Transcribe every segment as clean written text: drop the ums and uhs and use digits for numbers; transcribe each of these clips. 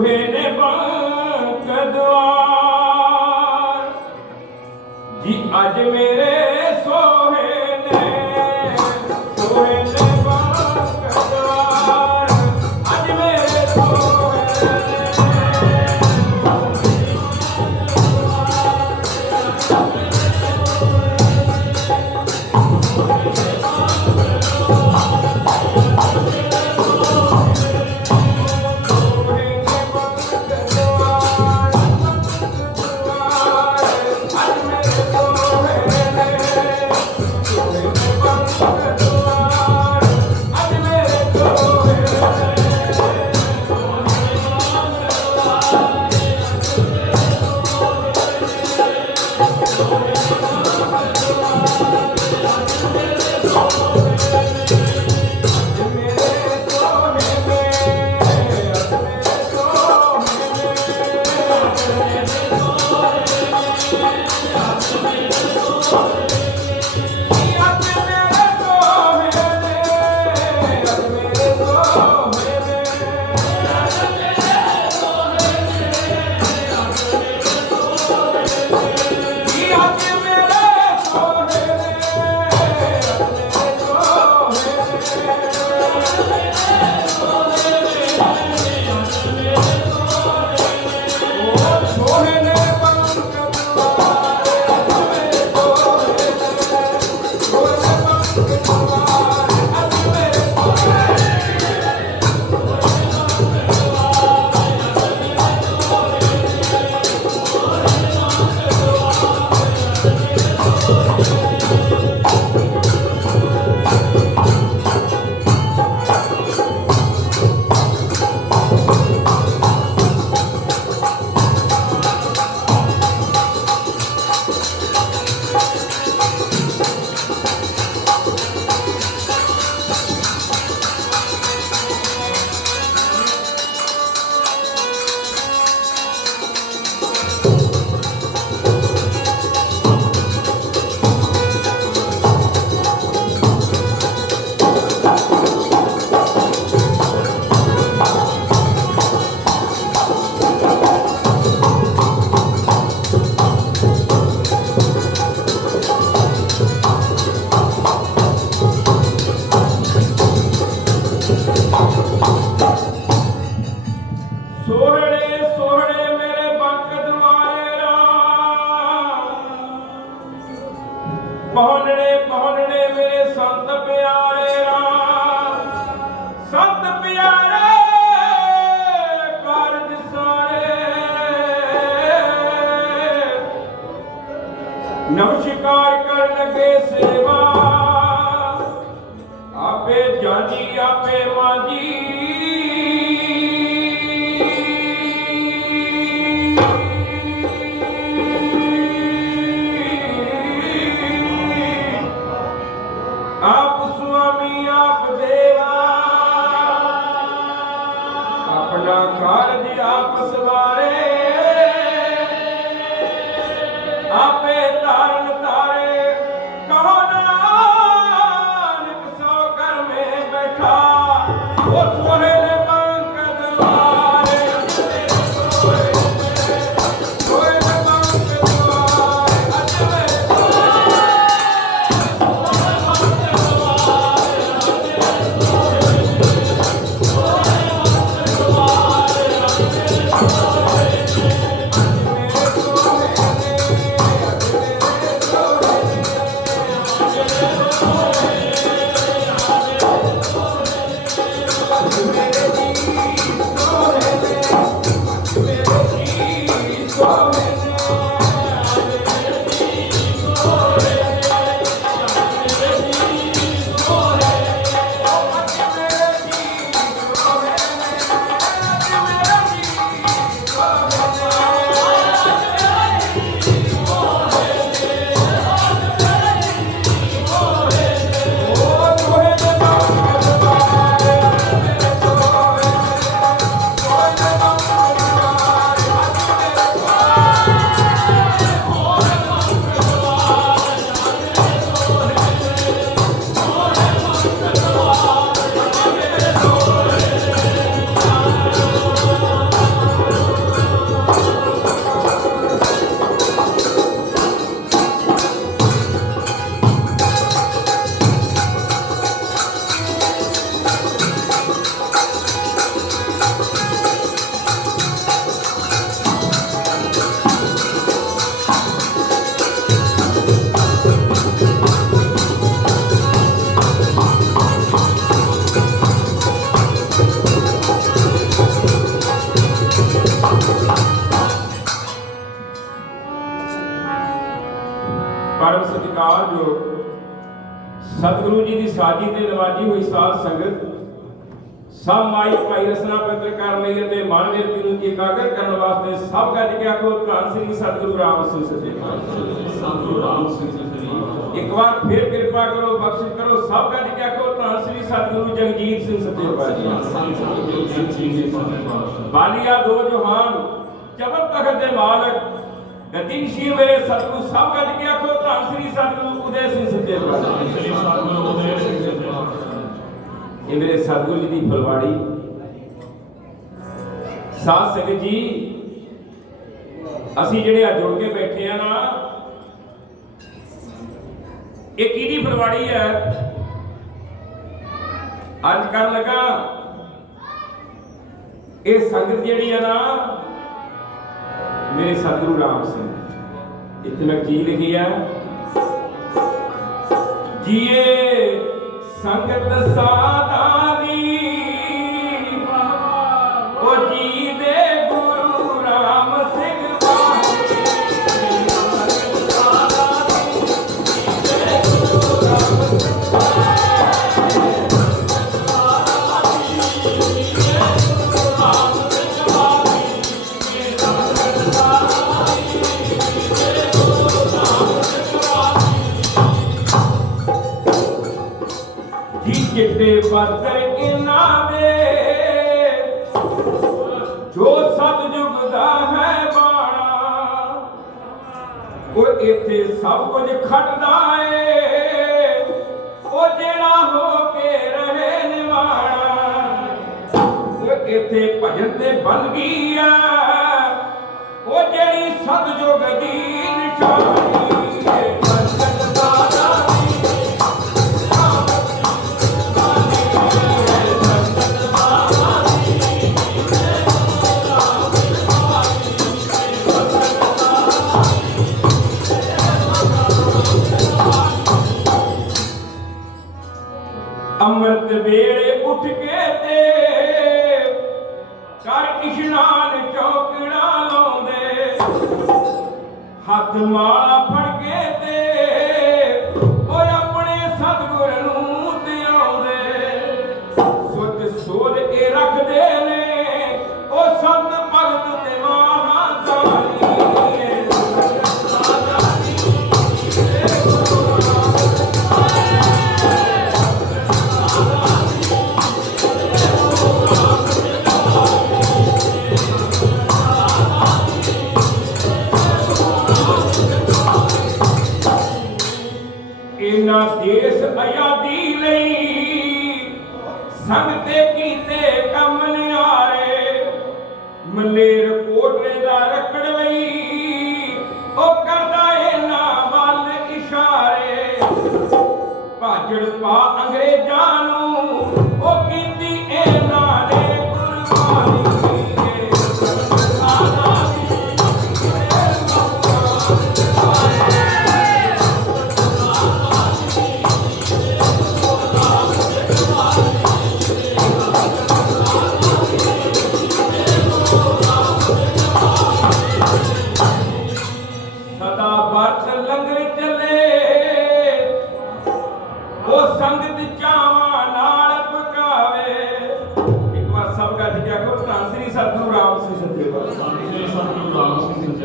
सोहे ने बंक द्वार जी अज मेरे सोहे ने बंक द्वार अज मेरे सोहे पहुंचने पहुंचने मेरे संत प्यारे राम संत प्यारे कारज सारे नमस्कार कर लगे सेवा आपे जानी आपे माजी आप स्वामी आप देवा अपना कारज आप सवारे आपे तारन तारे कहो ना सतगुरु जी की साजी ते नवाजी हुई साध संगत सब माई भाई रसना पवित्र कर लई ते मन बिरती नूं एकाग्र करन वास्ते सब गज के आखो धन श्री सतगुरु राम सिंह सचे सतगुरु राम सिंह सचे। एक बार फिर कृपा करो बख्शिश करो सब गज के आखो धन श्री सतगुरु जगजीत सिंह सचे पातशाह बालिया दो जहान चबल तखत दे मालक गतिशील मेरे सतगुरु सब गज के आखो धन श्री सतगुरु उदय सिंह सचे पातशाह श्री सतगुरु उदय सिंह सचे पातशाह। ये मेरे सतगुरु जी की फुलवाड़ी साध संगत जी असी जिहड़े आ जुड़ के बैठे हैं ना ये किहदी फुलवाड़ी है अज कर लगा ये संगत जिहड़ी है ना मेरे सतगुरु राम सिंह इतने मैं चीज लिखी है जिए संगत साधा दी ओ जी दे गुरु राम सिंह चिट्टे पत्थर इना दे जो सतयुग दा है बाणा वो इथे सब कुछ खटदा है वो जेड़ा हो के रहे निवाणा वो इथे भजन ते बन गई है वो जेड़ी सतयुग दी निशानी अमृत वेले उठ के ते कर इशनान चौकड़ा लाउंदे हथ माला फड़ के ते ओ अपने सतगुर नूं ते आउंदे सुत सोध ए रखदे ने ओ संत भगत ते महादानी देश आजादी लई संगते कीते कम नियारे मलेर कोटले दा रखड़ लई ओ करदा इना वल इशारे भाजड़ पा अंग्रेजां नूं ओ कीती इना ने कुर्बानी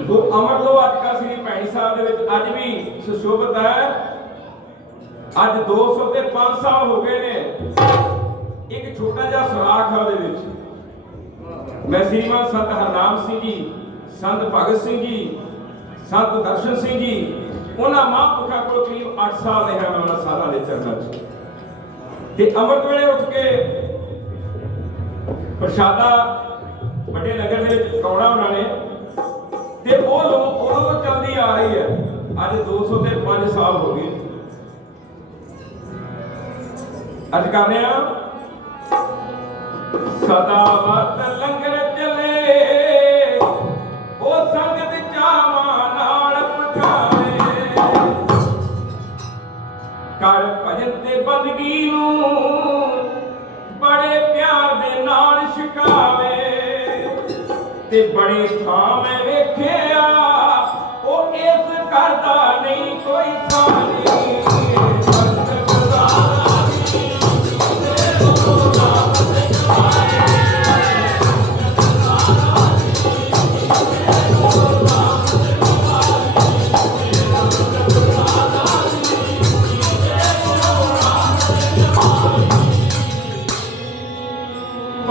तो अमर लो अज का श्री भैणी साहब दे विच अज भी सुशोभित है अज 200 ते 5 साल हो गए ने एक छोटा जिहा सुराख है ਉਹਦੇ ਵਿੱਚ मैं श्रीमान संत हरनाम सिंह जी संत भगत सिंह जी संत दर्शन सिंह जी उन्हां महापुरखां कोल करीब 8 साल रहा मैं उन्हां साधां दे चरनां 'ਚ ते अमृत वेले उठ के प्रशादा बड़े नगर दे विच कौड़ा उन्हां ने ते वो लोग उन्होंने चलती आ रही है अज 200 ते 5 साल हो गए अज कर रहे हैं सदा वत लंगर चले ओ संगत चावा नाल पकावे कर भजन ते बंदगी नूं बड़े प्यार दे नाल शिकावे ते बड़ी थां मैं वेखिया ओ इस करदा नहीं कोई सानी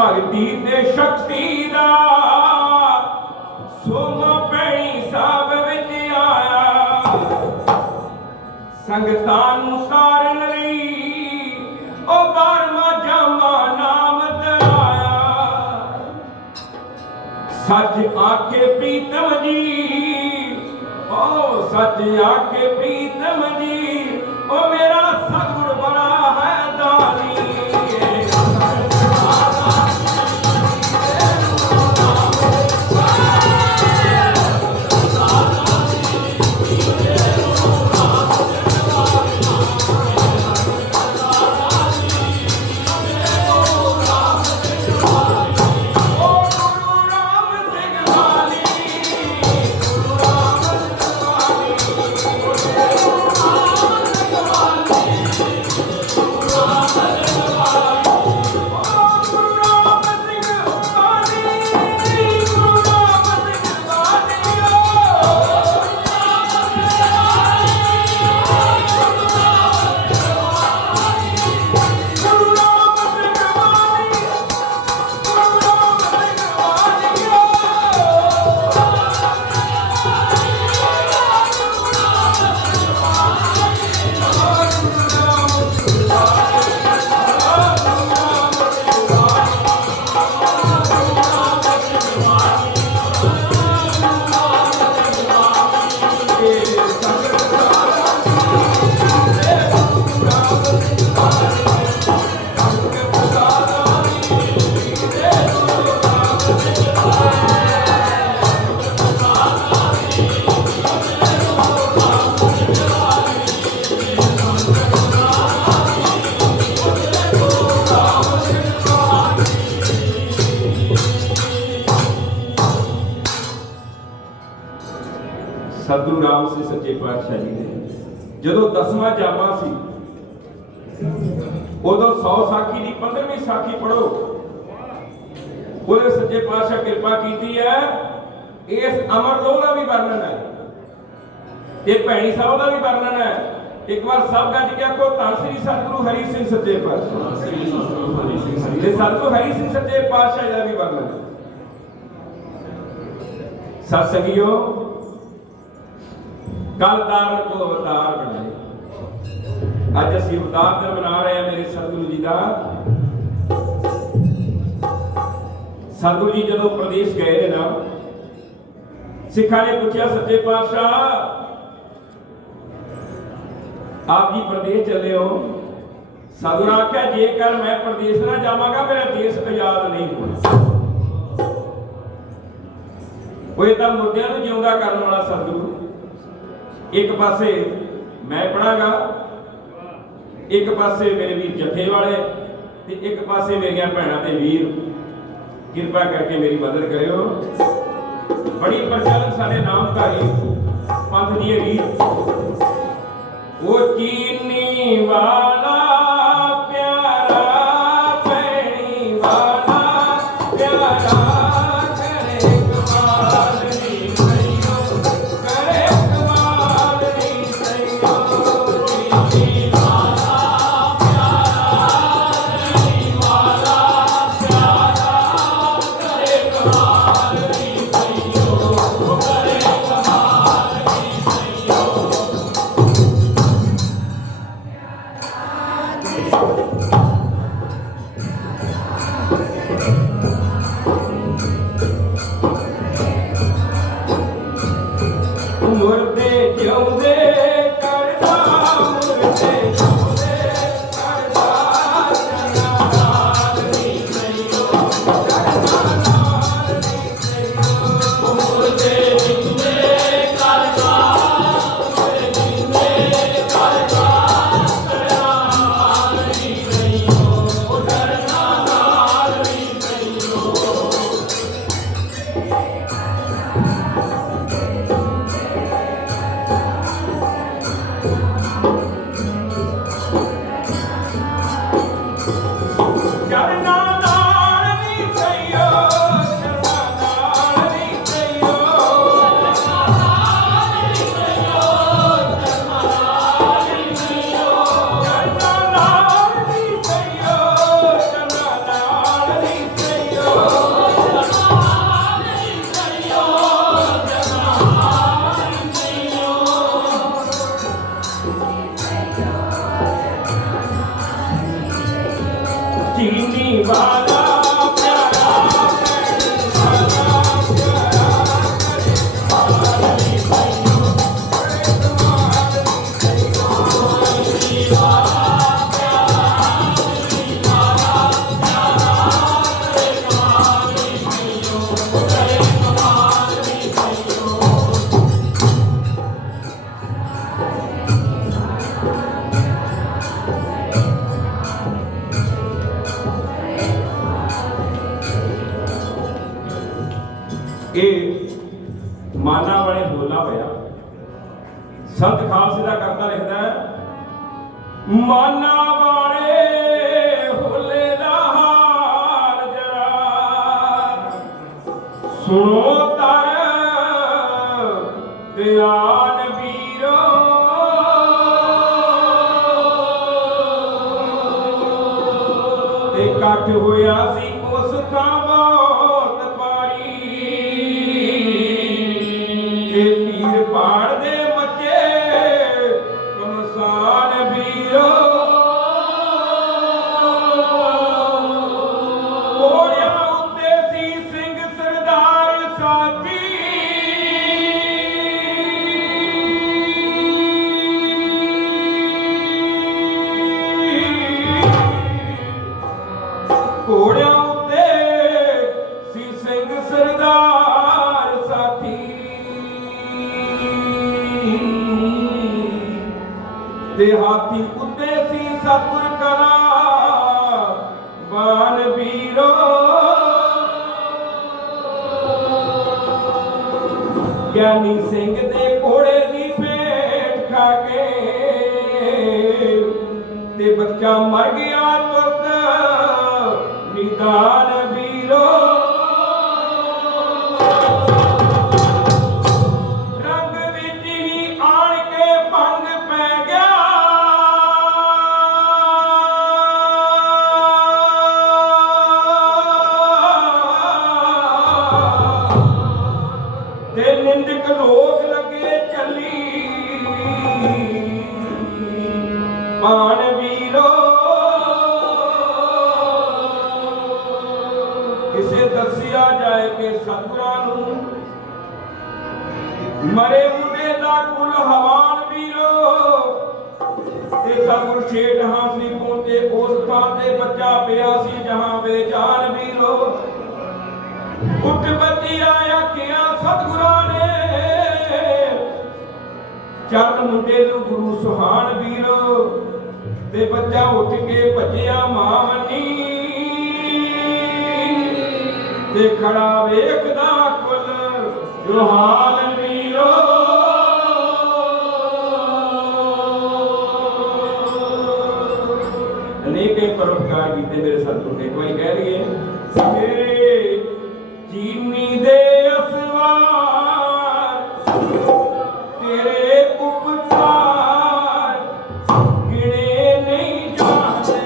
भगती ते शक्ति दा सोमा पैणी साहब विच आया संगतां नूं तारन लई ओ 12वां जामा नाम धराया सच आखे प्रीतम जी ओ सच आखे प्रीतम जी ओ मेरा सतगुर बड़ा है दानी सतगुरु राम सिंह सच्चे पातशाह जी ने जदों 10वां जामा सी उदों 100 साखी की 15वीं साखी पढ़ो बोले सच्चे पातशाह कृपा की है इस अमरदोह का भी वर्णन है ते भैणी साहब का भी वर्णन है एक बार सब गज के आखो धन श्री सतगुरु हरि सिंह सच्चे पातशाह सतगुरु हरि सिंह सच्चे पातशाह का भी वर्णन है सत्संगियों कल दारण को अवतार बनाए अज असीं अवतार दिन मना रहे हैं मेरे सतगुरु जी का सतगुरु जी जदों प्रदेश गए ना सिखा ने पूछा सच्चे पातशाह आप जी प्रदेश चले हो सतगुरु आख्या जेकर मैं प्रदेश ना जावांगा मेरा देश आजाद नहीं होना वो तो मुर्दियां नूं जिउंदा करने वाला सतगुरु एक पासे मैं पढ़ागा एक पासे मेरे वीर जथे वाले ते एक पासे मेरिया भैणां ते वीर कृपा करके मेरी मदद करियो बड़ी प्रचलित सारे नामधारी पंथ दी रीत वो चीनी वाला प्यारा पैणी वाला प्यारा चीनी वाला प्यारा ਇਹ ਮਾਨਾ ਵਾਲੇ ਬੋਲਾ ਹੋਇਆ। ਸੰਤ ਖਾਲਸੇ ਦਾ ਕਰਤਾ ਲਿਖਦਾ ਹੈ, ਮਾਨਾ ਵਾਲੇ ਹੋਲੇ ਦਾ ਹਾਲ ਜਰਾ ਸੁਣੋ ਤਰ ਧਿਆਨ ਵੀਰੋ। ਤੇ ਇਕੱਠ ਹੋਇਆ ਸੀ ਉਸ ਥਾਂ ਬਹੁਤ ਭਾਰੀ, ਤੇ ਪੀਰ ਪਾੜ ਦੇ ਮੱਚੇ ਕਮਸਾਨ ਵੀਰੋ। ਘੋੜਿਆਂ ਉੱਤੇ ਸੀ ਸਿੰਘ ਸਰਦਾਰ ਸਾਥੀ, ਘੋੜਿਆਂ ਉੱਤੇ ਸੀ ਸਿੰਘ ਸਰਦਾਰ ਸਾਥੀ, ਤੇ ਹਾਥੀ ਉੱਤੇ ਸੀ ਸਤਿਗੁਰ ਕਰਾ ਬਾਨ ਵੀਰੋ। ਗਿਆਨੀ ਸਿੰਘ ਦੇ ਘੋੜੇ ਦੀ ਭੇਟ ਖਾ ਕੇ, ਤੇ ਬੱਚਾ ਮਰ ਗਿਆ ਤੁਰਤ ਨਿਦਾਨ ਵੀਰੋ। ਰੰਗ ਵਿੱਚ ਹੀ ਆਣ ਕੇ ਭੰਗ ਪੈ ਗਿਆ, ਤੇ ਨਿੰਦਕ ਲੋਕ ਲੱਗੇ ਚੱਲੀ ਮਾਨ ਵੀਰੋ। ਕਿਸੇ ਦੱਸਿਆ ਜਾਏ ਕਿ ਸਤਿਗੁਰਾਂ ਨੂੰ ਮਰੇ ਮੁੰਡੇ ਦਾ ਕੁਲ ਹਵਾਨ ਵੀਰੋ। ਤੇ ਸਤਿਗੁਰ ਛੇੜ ਹਾਸੀ ਪਹੁੰਚੇ ਉਸ ਥਾਂ ਤੇ ਬੱਚਾ ਪਿਆ ਸੀ ਜਹਾਂ ਬੇਜਾਨ ਵੀਰੋ। ਉੱਠ ਬੱਚੀ ਆਖਿਆ ਸਤਿਗੁਰਾਂ ਨੇ, ਚੱਲ ਮੁੰਡੇ ਨੂੰ ਗੁਰੂ ਸੁਹਾਨ ਵੀਰੋ। ਤੇ ਬੱਚਾ ਉੱਠ ਕੇ ਭੱਜਿਆ ਮਾਂ ਮੰਨੀ, ਤੇ ਖੜਾ ਵੇਖਦਾ ਕੁਲ ਜਹਾਨ ਵੀਰੋ। ਅਨੇਕੇ ਪਰਉਪਕਾਰ ਕੀਤੇ ਮੇਰੇ ਸਤਿਗੁਰ ਨੇ। ਕੋਈ ਕਹਿ ਲਈਏ ਮੇਰੇ ਚੀਨੀ ਦੇ ਅਸਵਾਰ ਤੇਰੇ ਉਪਕਾਰ ਗਿਣੇ ਨਹੀਂ ਜਾਂਦੇ।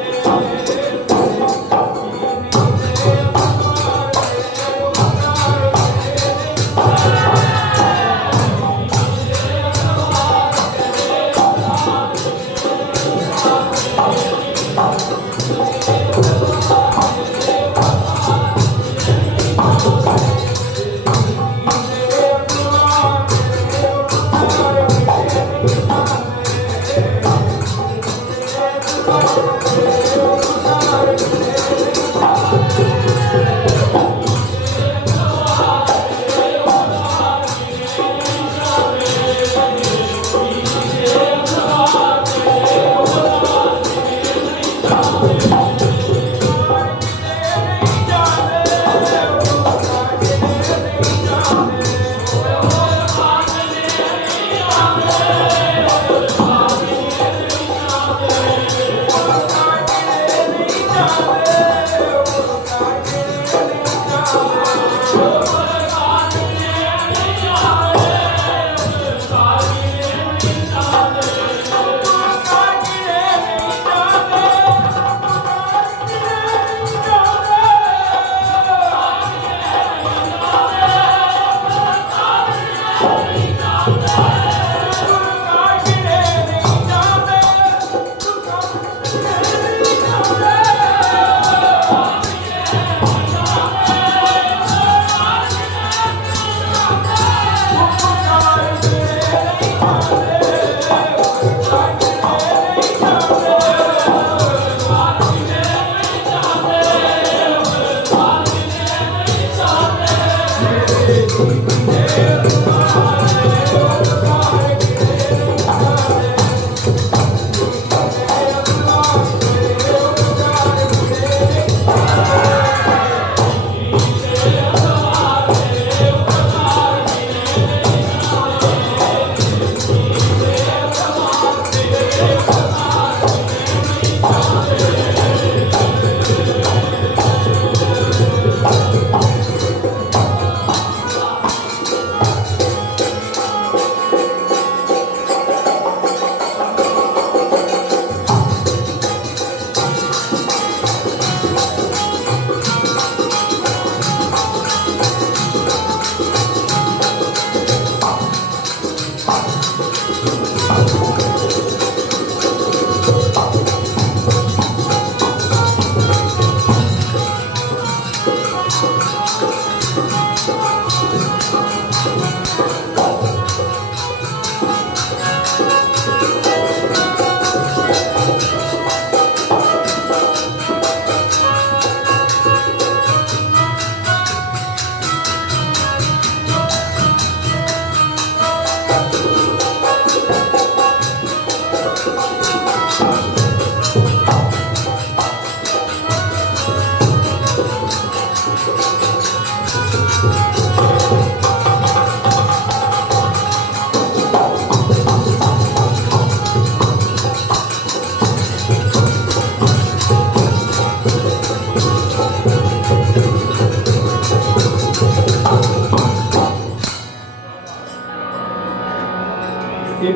Oh,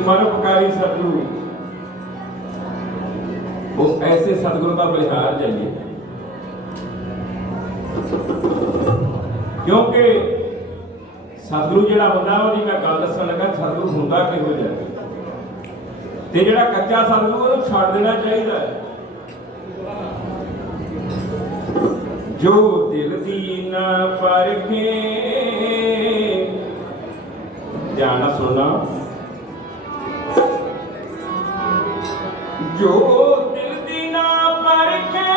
मनोपकारी सतगुरु, वो ऐसे सतगुरु का बलिहार चाहिए, क्योंकि सतगुरु जिहड़ा हुंदा ओहदी मैं गल दस्सण लगा सतगुरु हुंदा किहो जिहा ते जिहड़ा कच्चा सतगुरु ओहनूं छड्ड देना चाहिए। जो दिल दी ना परखे, ध्यान नाल सुनना, जो दिल दी ना परखे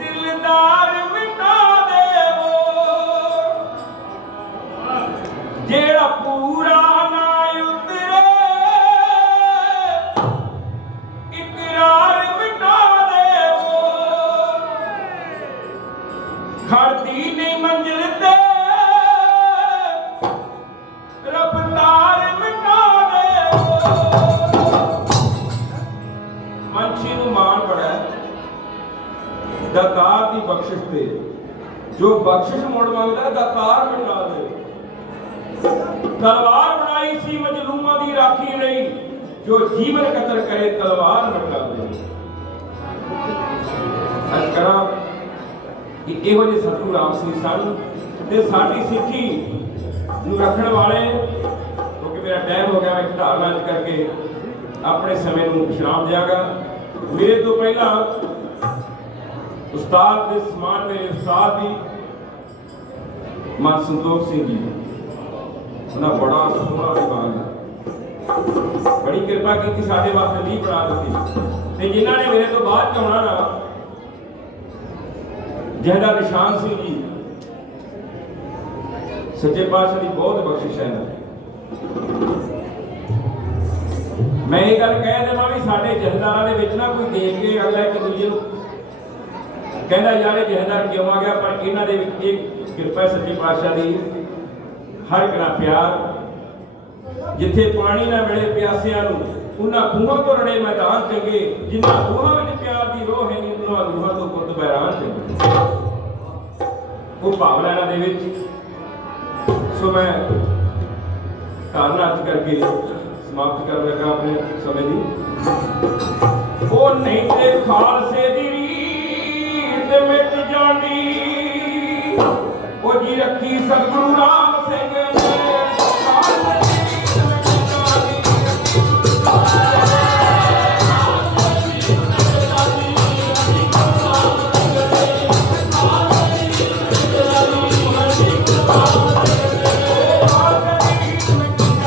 दिलदार मिटा देवो, जेड़ा पूरा ना उतरे इकरार मिटा देवो, खड़दी नहीं मंजिल ते रफ्तार मिटा देवो। मंछी नूं मान बड़ा दातार की बख्शिश पे, जो बख्शिश मुड़ मंगदा दातार मिटा दे। तलवार बनाई सी मजलूमां दी राखी नहीं, जो जीवन कतर करे तलवार मिटा दे। अज करा कि इहो जे सतगुरु राम सिंह सन ते साडी सिੱਖੀ ਨੂੰ रखण वाले, क्योंकि मेरा टाइम हो गया, मैं ढाल लंच करके अपने समय ਨੂੰ विश्राम दियागा। मेरे तो पहला उस्ताद के समान मेरे उस्ताद भी मान संतोष सिंह जी, उन्हें बड़ा सोहना दीवान है, बड़ी कृपा की साढ़े वास्ते लीह बना दी ते जिन्हों ने मेरे तो बाद आना ना जहदा निशान सिंह जी, सच्चे पातशाह की बहुत बख्शिश है। मैं ये गल कह देवां भी साडे जथेदारां दे विच ना कोई देख के अगला एक दूजे नूं कहंदा यार ये जथेदार क्यों आ गया, पर इन्हां दे विच एक किरपा सच्चे पातशाह दी, हर एक नाल प्यार, जिथे पानी ना मिले प्यासियां नूं उन्हां खूहां तो रड़े मैदान चंगे, जिन्हां खूहां विच प्यार दी रोह है उन्हां रूहां तो पुत बैरान चंगे। वो भावना इन्हां दे विच, सो मैं धारणा अर्ज करके समाप्त कर लगा अपने समय दी। ओ नहीं ते खालसे दी रीत मिट जानी, ओ जी रखी सतगुरु राम सिंह ने खालसे दी रीत मिट जानी।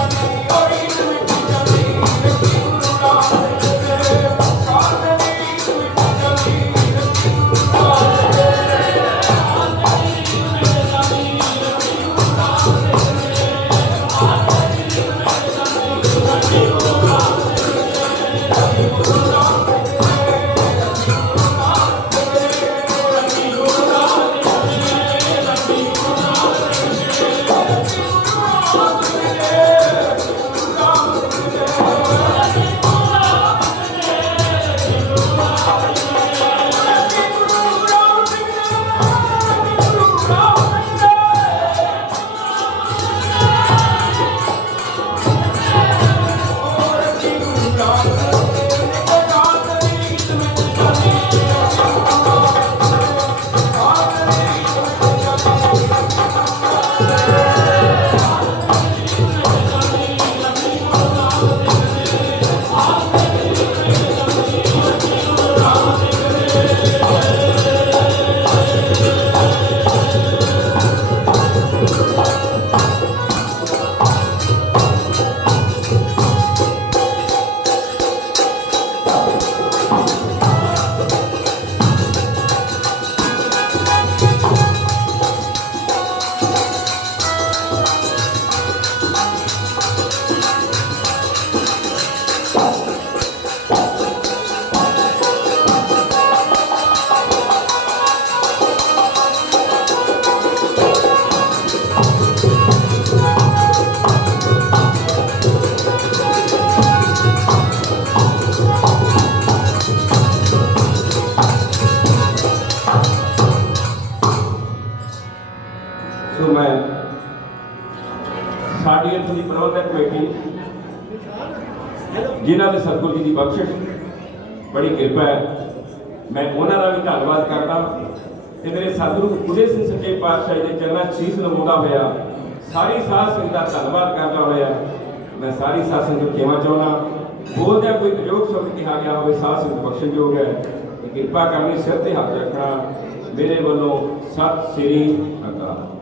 ਸਾਡੀ ਇੱਥੋਂ ਦੀ ਪ੍ਰਬੰਧਕ ਕਮੇਟੀ ਜਿਨ੍ਹਾਂ ਦੇ ਸਤਿਗੁਰੂ ਜੀ ਦੀ ਬਖਸ਼ਿਸ਼ ਬੜੀ ਕਿਰਪਾ ਹੈ, ਮੈਂ ਉਹਨਾਂ ਦਾ ਵੀ ਧੰਨਵਾਦ ਕਰਦਾ ਤੇ ਮੇਰੇ ਸਤਿਗੁਰੂ ਉਦੇ ਸਿੰਘ ਸੱਚੇ ਪਾਤਸ਼ਾਹ ਦੇ ਚਰਨਾਂ 'ਚ ਸੀਸ ਨਵਾਉਂਦਾ ਹੋਇਆ ਸਾਰੀ ਸਾਧ ਸੰਗਤ ਦਾ ਧੰਨਵਾਦ ਕਰਦਾ ਹੋਇਆ ਮੈਂ ਸਾਰੀ ਸਾਧ ਸੰਗਤ ਨੂੰ ਕਹਿਣਾ ਚਾਹੁੰਦਾ, ਬੋਲਦਿਆਂ ਕੋਈ ਪ੍ਰਯੋਗ ਸ਼ਬਦ ਕਿਹਾ ਗਿਆ ਹੋਵੇ ਸਾਧ ਸੰਗਤ ਬਖਸ਼ਣਯੋਗ ਹੈ, ਕਿਰਪਾ ਕਰਨੀ, ਸਿਰ ਤੇ ਹੱਥ ਰੱਖਣਾ। ਮੇਰੇ ਵੱਲੋਂ ਸਤਿ ਸ੍ਰੀ ਅਕਾਲ।